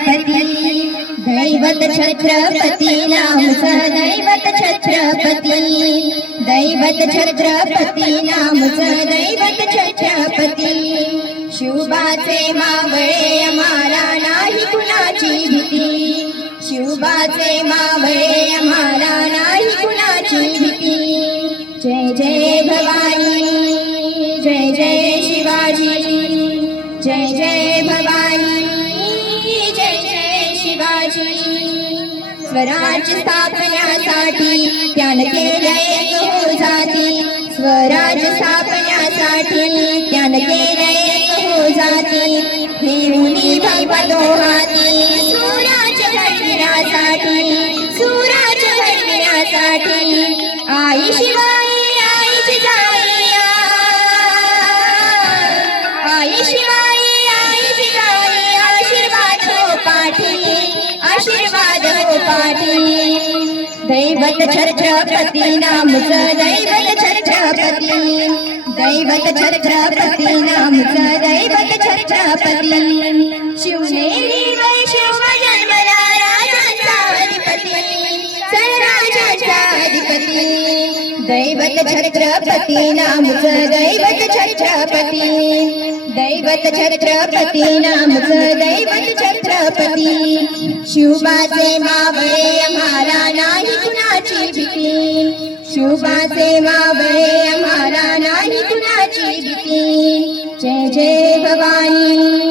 अधिपती दैवत छत्रपती नामचं दैवत छत्रपती दैवत छत्रपती नामचं दैवत छत्रपती शिवबाचे मावळे आम्हाला नाही कुणाची भीती शिवबाचे मावळे आम्हाला नाही कुणाची भीती जय जय भवानी जय जय शिवाजी जय जय भवानी जय जय शिवाजी स्वराज्य स्थापण्यासाठी त्यानं केलंय हो जाती स्वराज्य स्थापण्यासाठी त्यानं केलंय हो जाती घेऊनी भगवतो हाती स्वराज्य घडविण्यासाठी स्वराज्य घडविण्यासाठी आई शिवाई आई जिजाई आई शिवाई आई जिजाई आशीर्वाद हो पाठी आशीर्वाद हो पाठी दैवत छत्रपती नामचं दैवत छत्रपती दैवत छत्रपती नामचं दैवत छत्रपती शिवनेरी वैशिव जन्मला राजांचा अधिपती सर्वराजांचा अधिपती दैवत छत्रपती नामचं दैवत छत्रपती दैवत छत्रपती नामचं दैवत छत्रपती शिवबाचे मावळे आम्हाला नाही कुणाची भीती शिवबाचे मावळे आम्हाला नाही कुणाची भीती जय जय भवानी